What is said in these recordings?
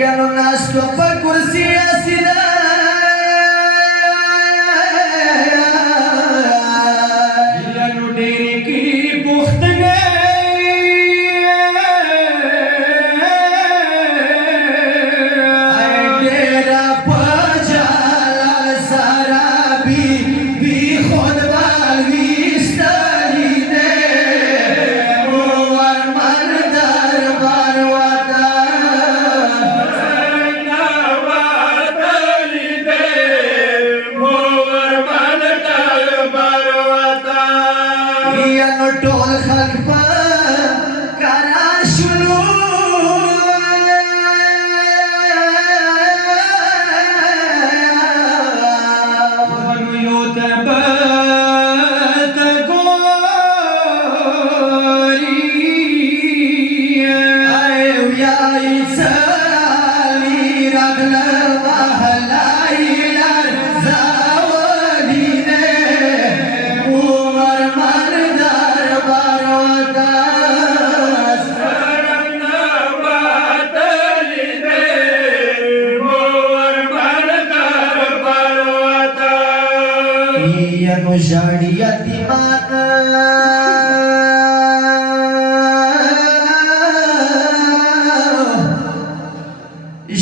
یانو ناستو په کرسی اسیدا یانو ډېرې کې پوښتنې ډېره په جلال سره بي خود بال ویستلی دی ورمن دربار ټول خلق په قرار شولو ونیو ته بل ته ګوري یای سالی راغله محلای لار زاولی دی ورمن یانو ژاړي یتیمان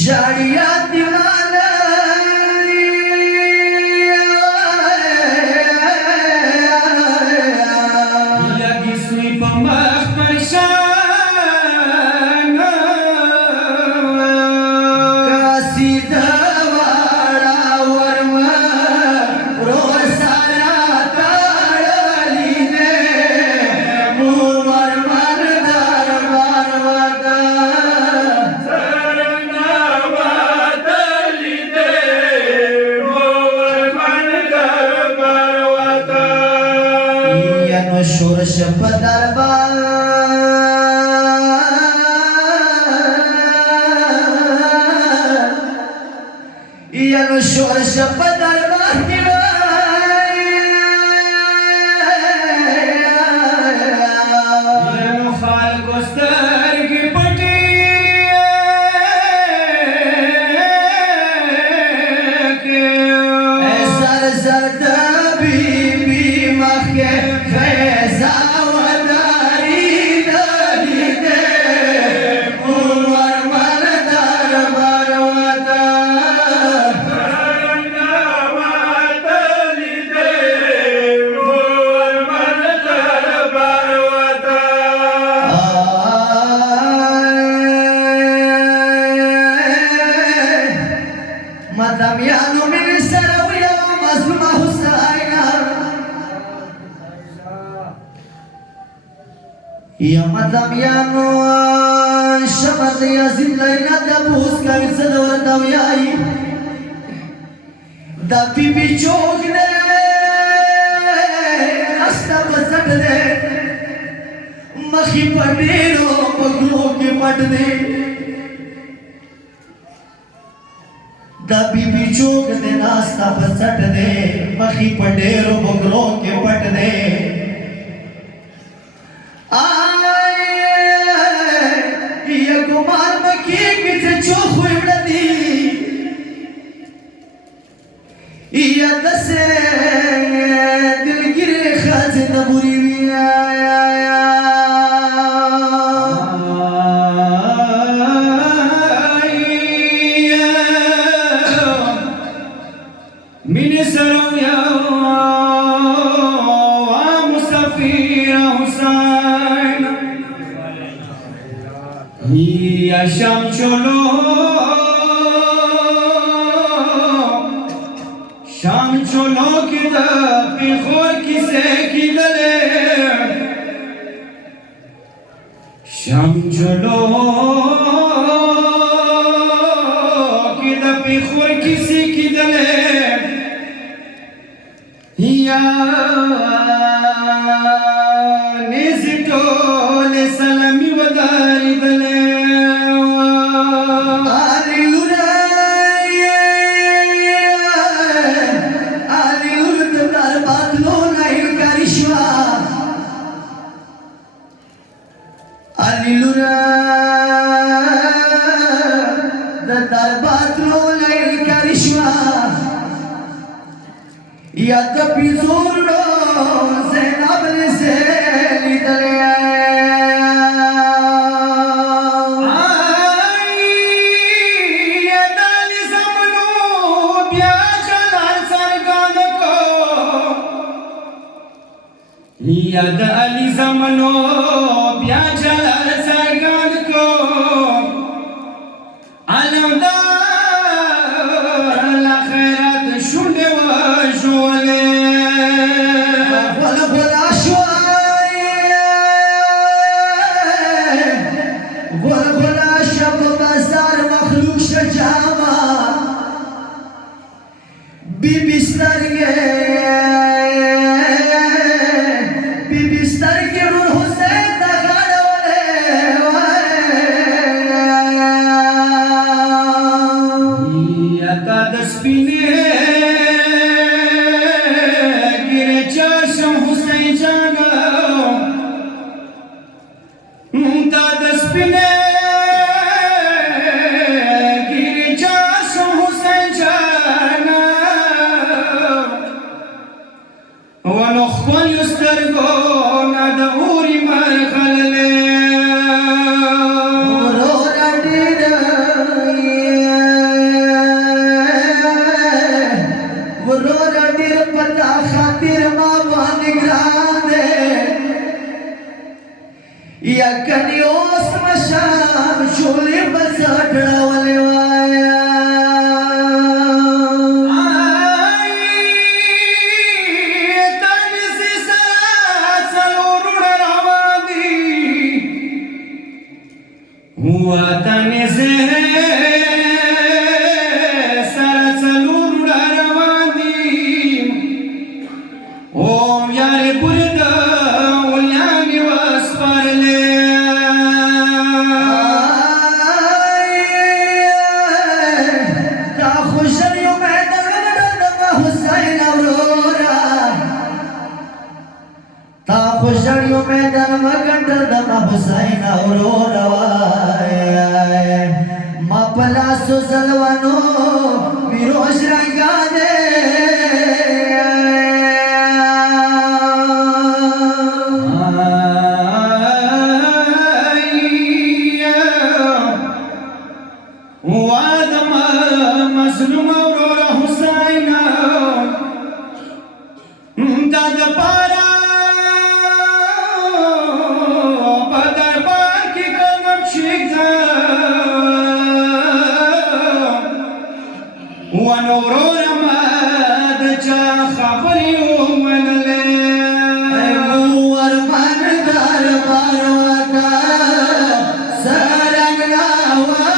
ژاړي یتیمان لګي سوی په مخ پریشان قصیده شورش په دربار یانو شورش په دربار کې یانو خلکو سترګې پټې زر زر د بیبي مخکې مدامیانو من سره ویو مظلومه حسینا یا مدامیانو شمت یزید لینا دا بوس کاری صدور دویائی دا بی بی چوک نے استا بسٹ دے مخی پڑیرو مگلو کی پٹ دے دا بی بی چوک دے ناستا بسٹ دے مخی پڑیرو مگلو کی پٹ دے یہ گمان مکی کچھ چوخوی بڑی یہ دسے دل گرے خازن بوری ویا من سرو یا مسافر حسین یا شام چلو شام چلو کی دا پیخور کسے کی دلے شام چلو کی دا پیخور کسے کی دلے یا نیزتو لے سلامی وداری دلے د دربار تللی کرشمه یا د پیزورو زینب نسې لیدلی یا د علی زمنو بیا جلال څرګند کو علم دا خیرات شونډې وژولې غوله شوه په بازار مخلوق شه جامه بیبي سترګې یا کنی اوس مشام شولې بزړه ولې وایا تنسي څلور روان دي تنسي څلور روان دي او یارې پورې د ولانې وسپارلې خوشحالیو میدان مګنډر د ما حسین اورور وای ما پلاسو زلوانو ویروش رنگانه وادم مظلوم اورور حسین دا د پارا ونورور ما د چا خبرې ومنلې ورمن دربار وتا سرنګ ناوه